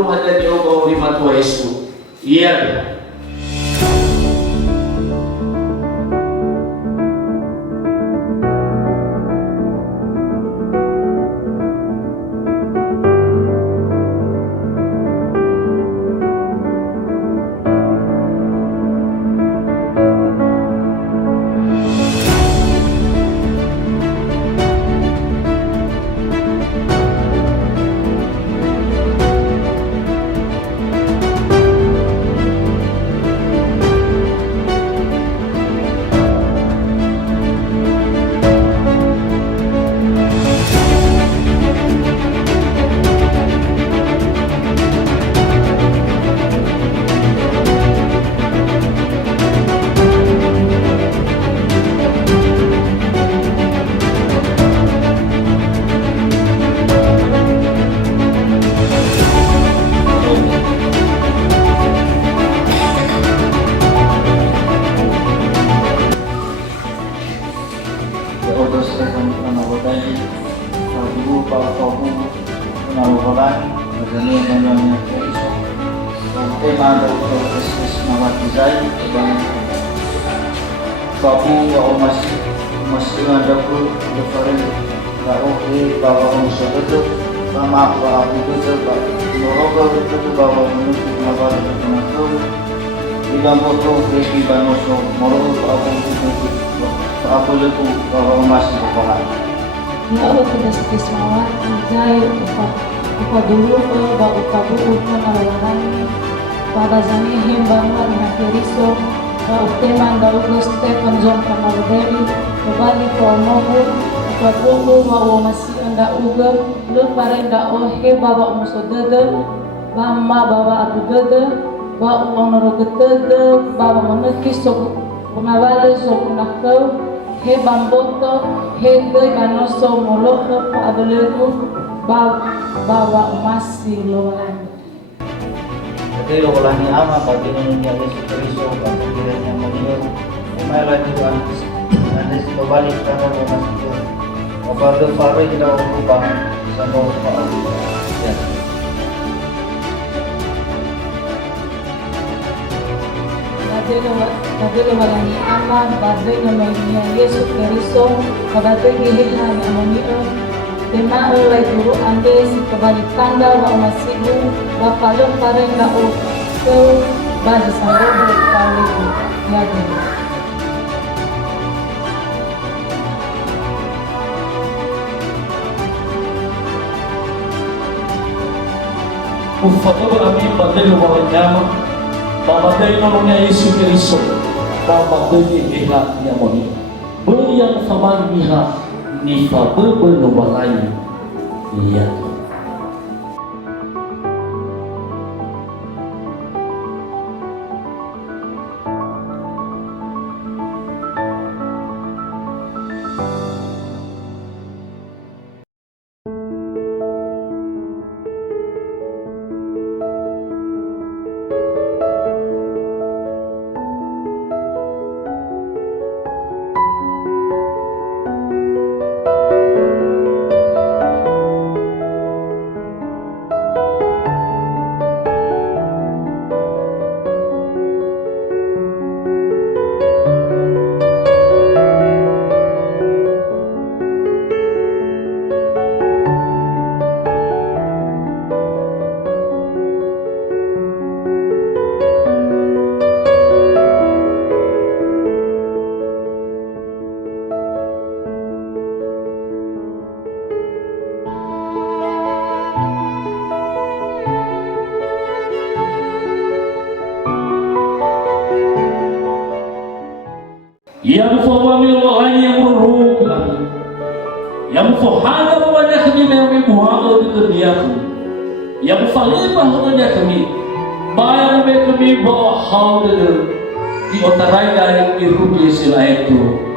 puluh ada di ogo lima tua Yesus. Iya. Babu wa masih ada pun different bahwa musuh itu sama apa itu sebab merokok itu bahwa menutup nabar itu bilang foto di banoso merokok apa itu bahwa masih berkolah. Ya Allah tidak sekismawar jai upa dulu ba upa buku alawaran pada zani hembangan hakiriso ba uteman da ugo Stefan John Kamaldevi kembali promobu upa buku wa masih anda ugo lu parenda ohe baba musodede bama baba adu dede ba onoro getede baba menekis sok pengawale sok nakau he bamboto he de kanoso moloko pa abelegu bawa masih loan. Jadi lokalnya ama bagi dunia Yesus Kristus bagi dirinya mengiur kembali Tuhan nanti kembali karena masih kepada Farah kita ubah sama ya. Badai walani ama badai namanya Yesus Kristus badai gihina ni amonio tema oleh guru ande kembali tanda wa masibu wa palong pareng o ke bagi sanggo kali ya guru Ufatu kami badai walanyama Babatay namanya Yesus Kristus, babatay iha niya mo niya. Beriang saman iha ni fa bebenubalayu. Iya. Yang fawamil walanya yang berruh lagi, yang fahada walanya kami memang muagal di dunia, yang falibah walanya kami, bayang kami bawa hal di otarai dari irupi sila itu.